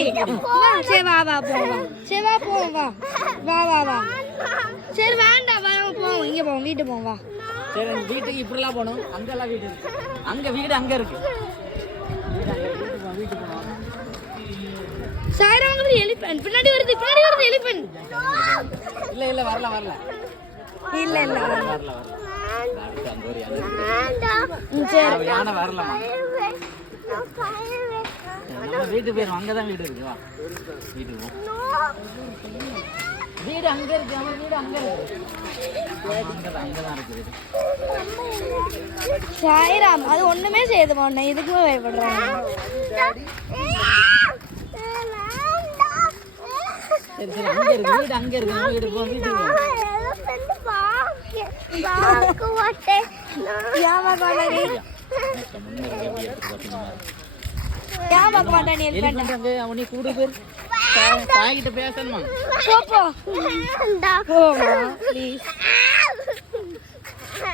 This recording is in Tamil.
சரி சரி வா வா போவோம் சரி வா போவோம் வா வா வா வா சரி வேண்டாம் வா போவோம் இங்கே போவோம் வீட்டுக்கு போவோம் வா சரி வீட்டுக்கு இப்படிலாம் போகணும் அங்கெல்லாம் வீடு இருக்கு அங்கே வீடு அங்கே இருக்கு வீட்டுக்கு போகணும் சாயராங்க எலிபென்ட் பின்னாடி வருது எலிபென்ட் இல்லை இல்லை வரல வரல இல்ல இல்ல வரல சரி யானை வரலமா நம்ம வீட்டுக்கு போயிடும் அங்கதான் வீடு இருக்கு வா வீட்டுக்கு போ வீடு அங்க இருக்கு நம்ம வீடு அங்க இருக்கு அங்கதான் இருக்கு வீடு சாய்ராம் அது ஒண்ணுமே செய்து போன இதுக்குமே பயப்படுறாங்க சரி சரி அங்க இருக்கு வீடு அங்க இருக்கு நம்ம வீட்டுக்கு போ வீட்டுக்கு போ அவனே கூட பேர் தாய்கிட்ட பேசணுமா போ ப்ளீஸ்